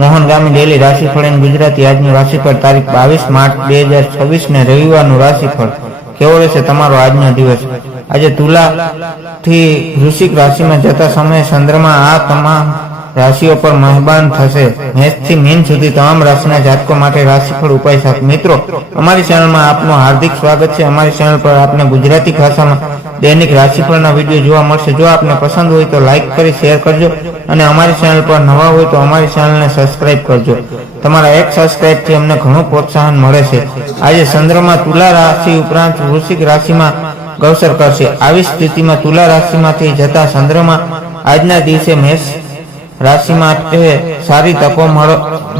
મોહન ગામી daily રાશિફળ and Gujarati આજનું રાશિફળ તારીખ 22 માર્ચ 2026 ને રવિવારનું રાશિફળ કેવો રહેશે તમારો આજનો દિવસ। આજે તુલા થી વૃશ્ચિક રાશિમાં જતા સમયે ચંદ્રમા આ તમામ રાશિઓ પર મહેરબાન થશે। મેષ થી મીન સુધી તમામ રાશિના જાતકો માટે રાશિફળ ઉપાય 7। મિત્રો, અમારી ચેનલમાં આપનું હાર્દિક સ્વાગત છે। અમારી ચેનલ પર આપને ગુજરાતી ભાષામાં દૈનિક રાશિફળના વિડીયો જોવા મળશે। જો આપને પસંદ હોય તો લાઈક કરી શેર કરજો અને અમારી ચેનલ પર નવા હોય તો અમારી ચેનલને સબસ્ક્રાઇબ કરજો। તમારા એક સબસ્ક્રાઇબથી અમને ઘણું પ્રોત્સાહન મળે છે। આજે ચંદ્રમા તુલા રાશિ ઉપરાંત વૃશ્ચિક રાશિમાં ગૌચર કરશે। આવી સ્થિતિમાં તુલા રાશિમાંથી જતા ચંદ્રમા આજના દિવસે મેષ રાશિ માટે સારી તકો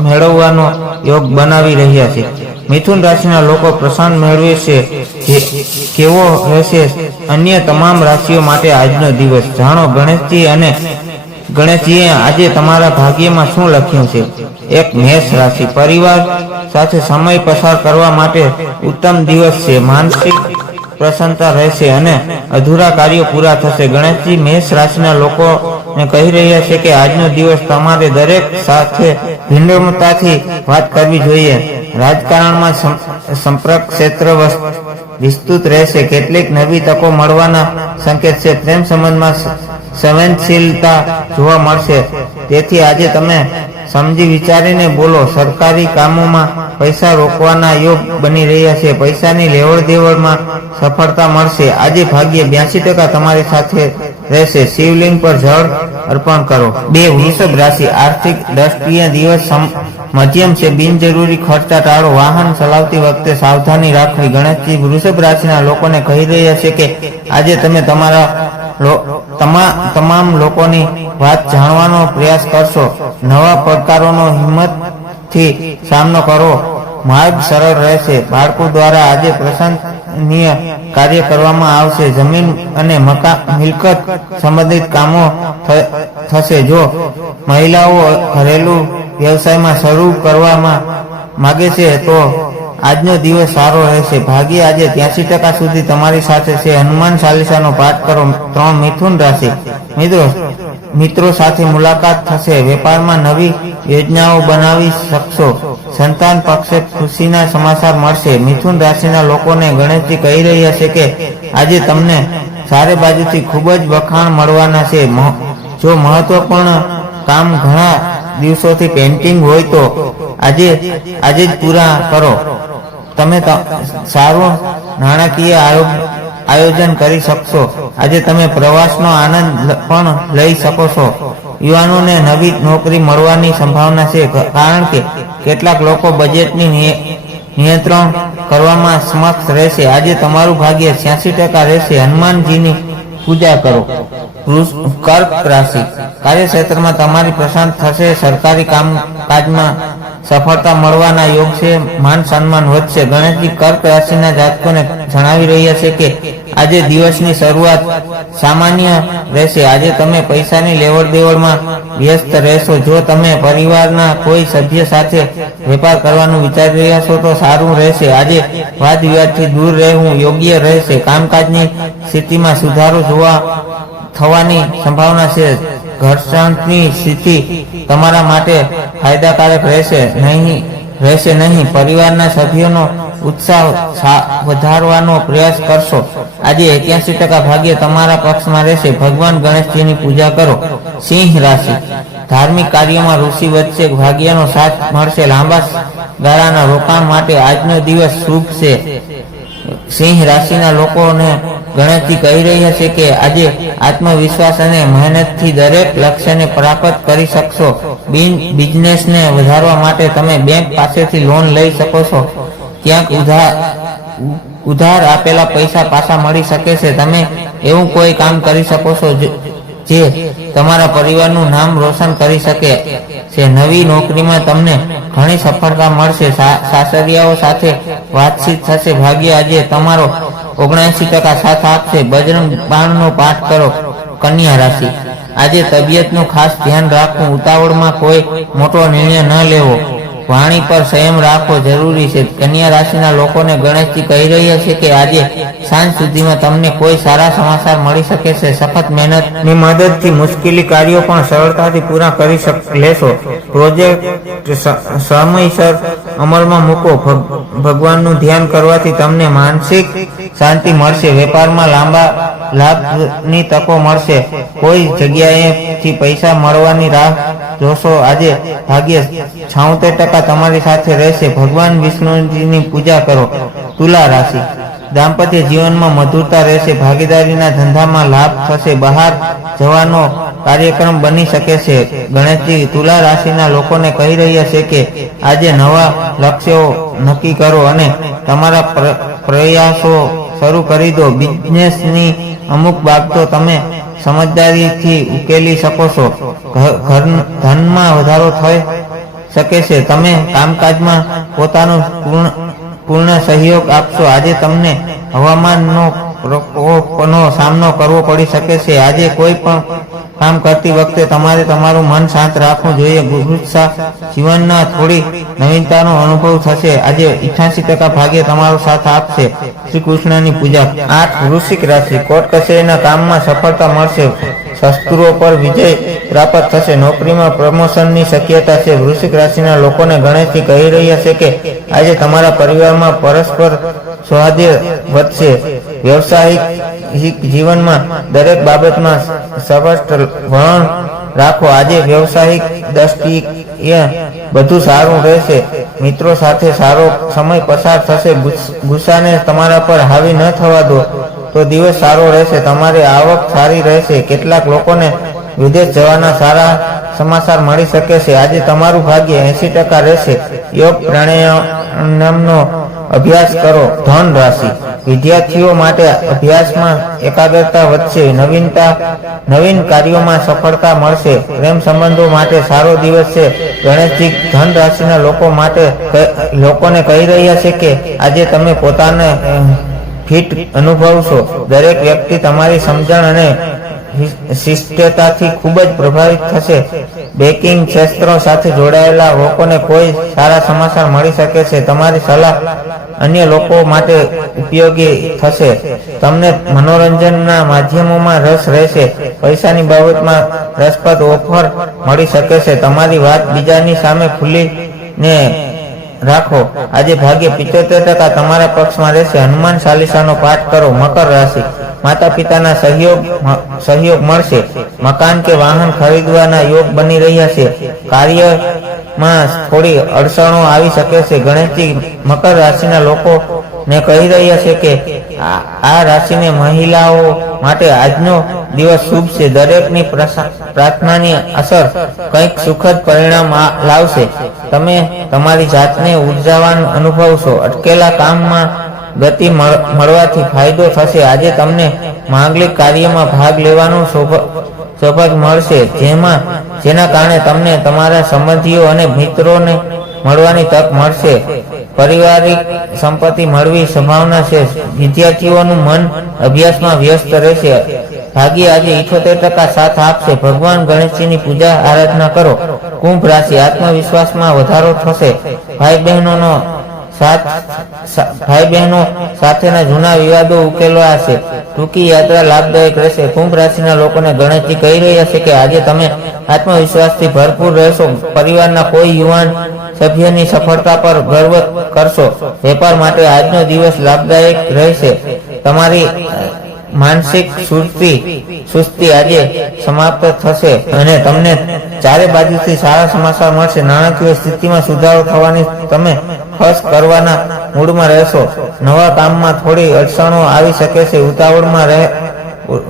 મેળવવાનો યોગ બનાવી રહ્યા છે। મિથુન રાશિના લોકો પ્રશાંત મેળવે છે। કેવો રહેશે અન્ય તમામ રાશિઓ માટે આજનો દિવસ જાણો। ગણેશજીએ આજે તમારા ભાગ્યમાં શું લખ્યું છે। એક મેષ રાશિ પરિવાર સાથે સમય પસાર કરવા માટે ઉત્તમ દિવસ છે। માનસિક પ્રસન્નતા રહેશે અને અધૂરા કાર્યો પૂરા થશે। ગણેશજી મેષ રાશિના લોકોને કહી રહ્યા છે કે આજનો દિવસ તમારે દરેક સાથે વિનમ્રતાથી વાત કરવી જોઈએ। રાજકારણમાં સંપર્ક ક્ષેત્ર વિસ્તૃત રહેશે। કેટલીક નવી તકો મળવાના સંકેત છે। પ્રેમ સંબંધમાં સંવેદનશીલતા જોવા મળશે, તેથી આજે તમે સમજી વિચારીને બોલો। સરકારી કામોમાં પૈસા રોકવાના યોગ બની રહ્યા છે। પૈસાની લેવડ દેવડમાં સફળતા મળશે। આજે ભાગ્ય 82% તમારી સાથે રહેશે। શિવલિંગ પર જળ અર્પણ કરો। 2 વૃષભ રાશિ આર્થિક દ્રષ્ટિએ દિવસ મધ્યમ છે। બિનજરૂરી ખર્ચા ટાળો। વાહન ચલાવતી વખતે સાવધાની રાખવી। ગણેશજી વૃષભ રાશિના લોકોને કહી રહ્યા છે કે આજે તમે તમામ લોકોની વાત જાણવાનો પ્રયાસ કરશો। નવા પડકારોનો હિંમતથી સામનો કરો। માર્ગ સરળ રહેશે। બાળકો દ્વારા આજે પ્રશંસનીય કાર્ય કરવામાં આવશે। જમીન અને મિલકત સંબંધિત કામો થશે। જો મહિલાઓ ઘરેલું વ્યવસાયમાં શરૂ કરવામાં માગે છે તો આજનો દિવસ સારો રહેશે। ભાગ્ય આજે 83% સુધી તમારી સાથે છે। હનુમાન ચાલીસાનો પાઠ કરો। 3 મિથુન રાશિ મિત્રો સાથે મુલાકાત થશે। વેપારમાં નવી યોજનાઓ બનાવી શકશો। સંતાન પક્ષે ખુશીના સમાચાર મળશે। મિથુન રાશિના લોકોને ગણેશજી કહી રહ્યા છે કે આજે તમને ચારે બાજુથી ખૂબ જ વખાણ મળવાના છે। જો મહત્વપૂર્ણ કામ ઘણા દિવસોથી પેન્ડિંગ હોય તો આજે જ પૂરા કરો। તમે સારું નાણાકીય આયોજન કરી શકશો। આજે તમે પ્રવાસનો આનંદ પણ લઈ શકો છો। યુવાનોને નવી નોકરી મળવાની સંભાવના છે, કારણ કે કેટલાક લોકો બજેટની નિયંત્રણ કરવામાં સમક્ષ રહેશે। આજે તમારું ભાગ્ય 86% રહેશે। હનુમાનજીની પૂજા કરો। કર્ક રાશિ કાર્યક્ષેત્રમાં તમારી પ્રશાંત થશે। સરકારી કામકાજમાં સફળતા મળવાના યોગ છે। માન સન્માન વધશે। ગણેશજી કર્ક રાશિના જાતકોને જણાવી રહ્યા છે કે આજે દિવસની શરૂઆત સામાન્ય રહેશે। આજે તમે પૈસાની લેવડ દેવડમાં વ્યસ્ત રહેશો। જો તમે પરિવારના કોઈ સભ્ય સાથે વેપાર કરવાનું વિચારી રહ્યા છો તો સારું રહેશે। આજે વાદ વિવાદથી દૂર રહેવું યોગ્ય રહેશે। કામકાજની સ્થિતિમાં સુધારો થવાની સંભાવના છે। ઘર્ષણની સ્થિતિ તમારા માટે ફાયદાકારક રહેશે નહીં। પરિવારના સભ્યોનો ઉત્સાહ વધારવાનો પ્રયાસ કરશો। આજે 81% ભાગ્ય તમારા પક્ષમાં રહેશે। ભગવાન ગણેશજીની પૂજા કરો। સિંહ રાશિ ધાર્મિક કાર્યોમાં રુચિ વધશે। ભાગ્યનો સાથ મળશે। લાંબા ગાળાના રોકાણ માટે આજનો દિવસ શુભ છે। સિંહ રાશિના લોકોને ગણેશજી કહી રહ્યા છે કે આજે આત્મવિશ્વાસ અને મહેનતથી દરેક લક્ષ્યને પ્રાપ્ત કરી શકશો। બિઝનેસને વધારવા માટે તમે બેંક પાસેથી લોન લઈ શકો છો। ક્યાંક ઉધાર આપેલા પૈસા પાછા મળી શકે છે। તમે એવું કોઈ કામ કરી શકો છો જે તમારા પરિવારનું નામ રોશન કરી શકે છે। નવી નોકરીમાં તમને ઘણી સફળતા મળશે। સાસરિયાઓ સાથે વાતચીત થશે। ભાગ્ય આજે તમારો 79% સાથ આપશે। બજરંગ બાણનો પાઠ કરો। કન્યા રાશિ આજે તબિયતનું ખાસ ધ્યાન રાખવું। ઉતાવળમાં કોઈ મોટો નિર્ણય ન લેવો। વાણી પર સંયમ રાખવો જરૂરી છે. કન્યા રાશિના લોકોને ગણેશજી કહી રહ્યા છે કે આજે સાંજ સુધીમાં તમને કોઈ સારા સમાચાર મળી શકે છે. સખત મહેનતની મદદથી મુશ્કેલી કાર્યો પણ સરળતાથી પૂરા કરી લેશો. પ્રોજેક્ટ સમયસર અમલમાં મૂકો. ભગવાનનું ધ્યાન કરવાથી તમને માનસિક શાંતિ મળશે. વેપારમાં લાંબા લાભની તકો મળશે. કોઈ જગ્યાએથી પૈસા મળવાની રાહ જોશો. આજે ભાગ્ય 76% તમારી સાથે રહેશે. ભગવાન વિષ્ણુજીની પૂજા કરો. તુલા રાશિ, દાંપત્ય જીવનમાં મધુરતા રહેશે. ભાગીદારીના ધંધામાં લાભ થશે. બહાર જવાનો કાર્યક્રમ બની શકે છે. ગણેશજી તુલા રાશિના લોકોને કહી રહ્યા છે કે આજે નવા લક્ષ્યો નક્કી કરો અને તમારા પ્રયાસો શરૂ કરી દો. બિઝનેસની અમુક બાબતો તમે સમજદારીથી ઉકેલી શકો છો. ધનમાં વધારો થઈ શકે છે. તમે કામકાજમાં પોતાનો પૂર્ણ સહયોગ આપશો. આજે તમને હવામાનનો પ્રકોપનો સામનો કરવો પડી શકે છે. આજે કોઈ પણ કામ કરતી વખતે તમારે તમારું મન શાંત રાખવું જોઈએ. ગુસ્સા જીવનના થોડી નવીનતાનો અનુભવ થશે. આજે 88% ભાગ્ય તમારો સાથ આપશે. શ્રી કૃષ્ણની પૂજા. 8. વૃશ્ચિક રાશિ, કોર્ટ કચેરીના કામમાં સફળતા મળશે. શત્રુઓ પર વિજય પ્રાપ્ત થશે. નોકરીમાં પ્રમોશનની શક્યતા છે. વૃશ્ચિક રાશિના લોકોને ગણેશજી કહી રહ્યા છે કે આજે તમારા પરિવારમાં પરસ્પર સૌહાર્દ વધશે. વ્યવસાયિક જીવનમાં દરેક બાબતમાં સ્પષ્ટ વલણ રાખો. આજે વ્યવસાયિક દ્રષ્ટિએ બધું સારું રહેશે. મિત્રો સાથે સારો સમય પસાર થશે. ગુસ્સાને તમારા પર હાવી ન થવા દો તો દિવસ સારો રહેશે. તમારી આવક સારી રહેશે. કેટલાક લોકોને વિદેશ જવાના સારા સમાચાર મળી શકે છે. આજે તમારું ભાગ્ય 80% રહેશે. યોગ પ્રાણાયામનો અભ્યાસ કરો. ધન રાશિ, વિદ્યાર્થીઓ માટે અભ્યાસમાં એકાગ્રતા વધશે. નવીન કાર્યોમાં સફળતા મળશે. પ્રેમ સંબંધો માટે સારો દિવસ છે. ગણેશજી ધન રાશિના લોકોને કહી રહ્યા છે કે આજે તમે પોતાને ફિટ અનુભવશો. દરેક વ્યક્તિ તમારી સમજણ અને શિષ્ટતાથી ખૂબ જ પ્રભાવિત થશે. બેકિંગ ક્ષેત્રો સાથે જોડાયેલા લોકોને કોઈ સારા સમાચાર મળી શકે છે. તમારી સલાહ અન્ય લોકો માટે ઉપયોગી થશે. તમને મનોરંજનના માધ્યમોમાં રસ રહેશે. પૈસાની બાબતમાં રસપ્રદ ઓફર મળી શકે છે. તમારી વાત બીજાની સામે ખુલીને રાખો. આજે ભાગ્ય 75% તમારા પક્ષમાં રહેશે. હનુમાન ચાલીસાનો પાઠ કરો. મકર રાશિ, માતા પિતાના સહયોગ મળશે. મકાન કે વાહન ખરીદવાના યોગ બની રહ્યા છે. કાર્યમાં થોડી અડચણો આવી શકે છે. ગણેશજી મકર રાશિના લોકોને કહી રહ્યા છે કે આ રાશિને મહિલાઓ માટે આજનો દિવસ શુભ છે. દરેકની પ્રાર્થનાની અસર કંઈક સુખદ પરિણામ લાવશે. તમે તમારી જાતને ઉર્જાવાન અનુભવશો. અટકેલા કામમાં ગતિ મળવાથી ફાયદો થશે. આજે તમને માંગલિક કાર્યમાં ભાગ લેવાનું સૌભાગ્ય મળશે, જેના કારણે તમને તમારા સંબંધીઓ અને મિત્રોને મળવાની તક મળશે. પારિવારિક સંપત્તિ મળવી સંભાવના છે. વિદ્યાર્થીઓનું મન અભ્યાસમાં વ્યસ્ત રહેશે. ભાગ્ય આજે 78% સાથ આપશે. ભગવાન ગણેશજીની પૂજા આરાધના કરો. કુંભ રાશિ, આત્મવિશ્વાસમાં વધારો થશે. ભાઈ બહેનો સાથેના જૂના વિવાદો ઉકેલાશે. ટૂંકી યાત્રા લાભદાયક રહેશે. કુંભ રાશિના લોકોને ગણેશજી કહી રહ્યા છે કે આજે તમે આત્મવિશ્વાસથી ભરપૂર રહેશો. પરિવારના કોઈ યુવાન સભ્યની સફળતા પર ગર્વ કરશો. વેપાર માટે આજનો દિવસ લાભદાયક રહેશે. તમારી માનસિક સુસ્તી આજે સમાપ્ત થશે અને તમને ચારે બાજુથી સારા સમાચાર મળશે. નાણાકીય સ્થિતિમાં સુધારો થવાની તમે ખર્ચ કરવાના મૂડમાં રહેશો. નવા કામમાં થોડી અડચણો આવી શકે છે. ઉતાવળમાં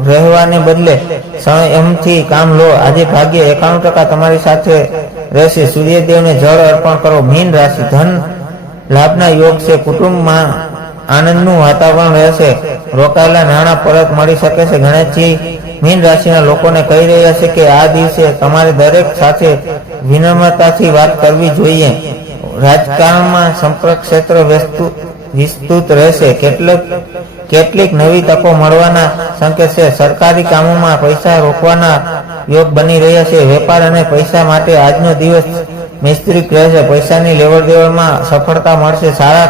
રહેવાને બદલે સંયમથી કામ લો. આજે ભાગ્ય 91% તમારી સાથે રહેશે. સૂર્યદેવને જળ અર્પણ કરો. મીન રાશિ, ધન લાભના યોગ છે. કુટુંબમાં આનંદનું વાતાવરણ રહેશે. રોકાયેલા નાણાં પરત મળી શકે છે. ગણેશજી મીન રાશિના લોકોને કહી રહ્યા છે કે આ દિવસે તમારે દરેક સાથે વિનમ્રતાથી વાત કરવી જોઈએ. રાજકારણમાં સંપર્ક ક્ષેત્ર વિસ્તૃત રહેશે. કેટલીક નવી તકો મળવાના સંકેત છે. સરકારી કામોમાં પૈસા રોકવાના યોગ બની રહ્યા છે. વેપાર અને પૈસા માટે આજનો દિવસ મિસ્ત્રી કહે છે પૈસાની લેવડ દેવડમાં સફળતા મળશે. સારા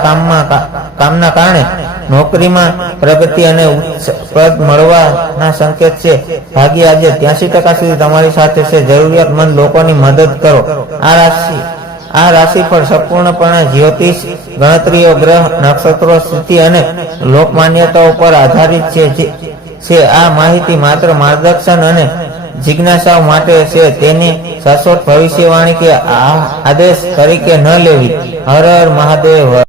કામના કારણે નોકરીમાં પ્રગતિ અને ઉચ્ચ પદ મળવાના સંકેત છે. ભાગ્ય આજે 83% સુધી તમારી સાથે છે. જરૂરિયાતમંદ લોકોની મદદ કરો. આ રાશિ પર સંપૂર્ણપણે જ્યોતિષ ગણતરીઓ, ગ્રહ, નક્ષત્રો, સ્થિતિ અને લોકમાન્યતાઓ પર આધારિત છે. આ માહિતી માત્ર માર્ગદર્શન અને જિજ્ઞાસાઓ માટે છે. તેની શાશ્વત ભવિષ્યવાણી કે આદેશ તરીકે ન લેવી. હર હર મહાદેવ.